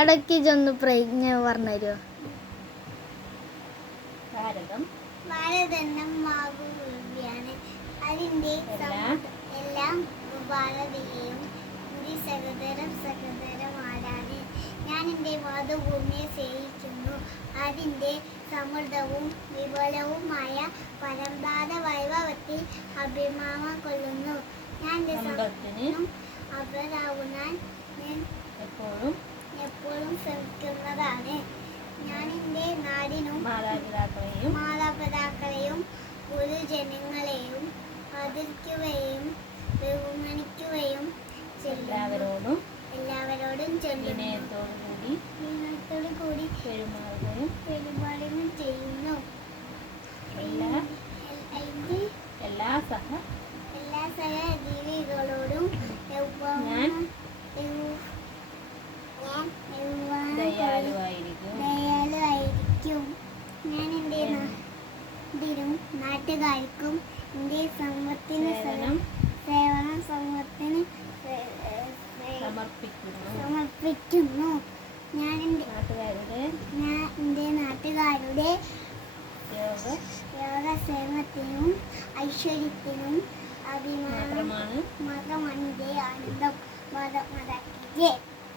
ഇടയ്ക്ക് ഇതൊന്ന് പ്രജ്ഞ പറഞ്ഞു തരുമോ? ഭാരതം ഭാരതെണ്ണം മാവുകയാണ്. അതിൻ്റെ എല്ലാം ഭാരതീയയും ഇന്ത്യ സഹോദരമാരാണ്. ഞാൻ എൻ്റെ മാതൃഭൂമിയെ സ്നേഹിക്കുന്നു. അതിൻ്റെ സമൃദ്ധവും വിപുലവുമായ പരമ്പരാഗത വൈഭവത്തിൽ അഭിമാനം കൊള്ളുന്നു. ഞാൻ എൻ്റെ സമ്പത്തിനും അപരാവുവാൻ ഞാൻ എപ്പോഴും ശ്രമിക്കുന്നതാണ്. ഞാൻ എൻ്റെ നാടിനും മാതാപിതാക്കളെയും പൊതുജനങ്ങളെയും ആദരിക്കുകയും ബഹുമാനിക്കുകയും എല്ലാവരോടും വിനയത്തോടു കൂടി പെരുമാറുകയും ചെയ്യുന്നു. എല്ലാ സഹജീവികളോടും ദയാലുവായിരിക്കും. ഞാൻ എൻ്റെ നാടിനും നാട്ടുകാർക്കും എൻ്റെ സമൂഹത്തിന് സമർപ്പിക്കുന്നു. ഞാൻ എൻ്റെ നാട്ടുകാരുടെ യോഗക്ഷേമത്തിനും ഐശ്വര്യത്തിനും അഭിമാനം മാത്രമാണ് എൻ്റെ ആനന്ദം.